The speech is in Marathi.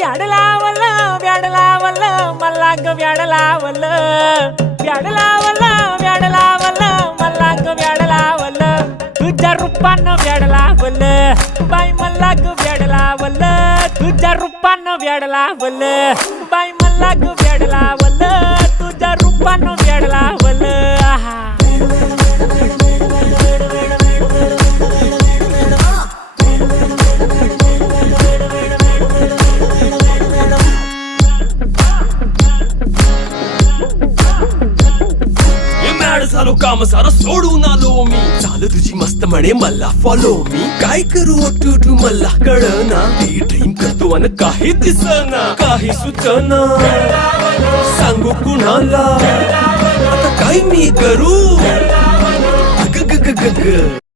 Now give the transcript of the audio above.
व्याड लावलं व्याड लावलं मला ग व्याड लावलं व्याड लावलं व्याड लावलं मला ग व्याड लावलं तुझ्या रूपानं व्याड लावलं बाई मला ग व्याड लावलं तुझ्या रूपानं व्याड लावलं बाई मला ग व्याड लावलं तुझ्या रूपानं व्याड लावलं आहा झालो काम सारं सोडून आलो मी चाल तुझी मस्त म्हणे मला फॉलो मी काय करू टू मला कळना ती ड्रीम करतो आणि काही दिसना काही सुचना सांगू कुणाला आता काय मी करू ग ग ग ग ग